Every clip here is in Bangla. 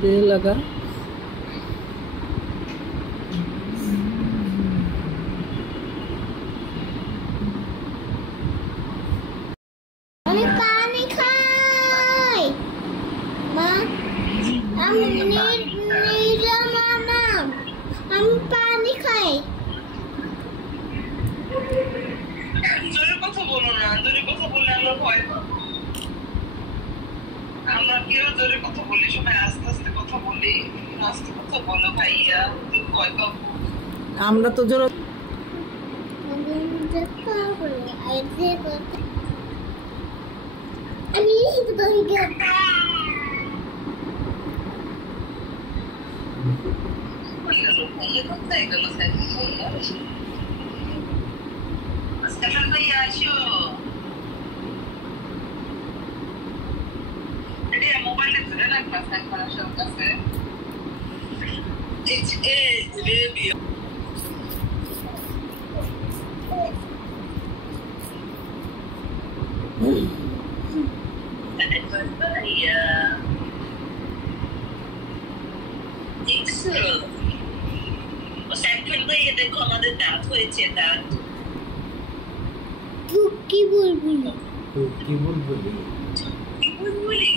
दे लगा पानी खाए हम पानी खाए জোরে কথা বলো না, জোরে কথা বললে আমরা ভয় পাবো। আমরা কেউ জোরে কথা বলি, সবাই আস্তে আস্তে কথা বলি। আস্তে কথা বলো ভাইয়া, ভয় পাবো। আমরা তো জোরে আমি কোথায় গেল Seven ভাইয়া আসো। এটা মোবাইলে ধরে রাখবা একবার আসার কাছে। It's a baby. ভাইয়া দেখছো ও সেকেন্ড ভাইয়া দেখো আমাদের দাঁত হয়েছে দাঁত কি বুলবুলি কি বুলবুলি কি বুলবুলি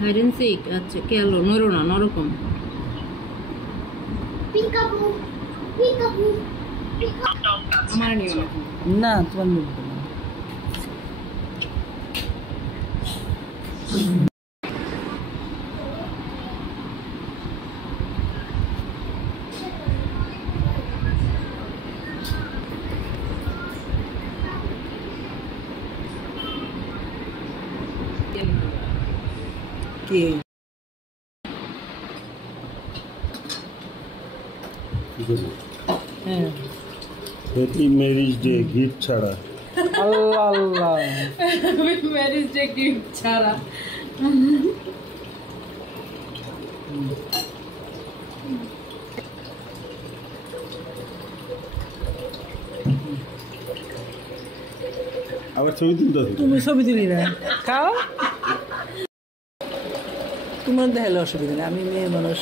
হাইড এন্ড সিক আচ্ছা কেলো নরো না নরকম আমার নিও না তোমার নিব না কি হ্যাঁ হ্যাপি ম্যারেজ ডে গিফট ছাড়া আল্লাহ আল্লাহ হ্যাপি ম্যারেজ ডে গিফট ছাড়া আবার ছবি তুলতে হবে তুমি ছবি তুলি না খাও তোমার দেখালে অসুবিধা নেই আমি মেয়ে মানুষ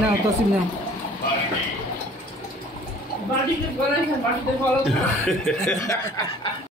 না তসিম না বাড়িতে বলে বাড়িতে ফলো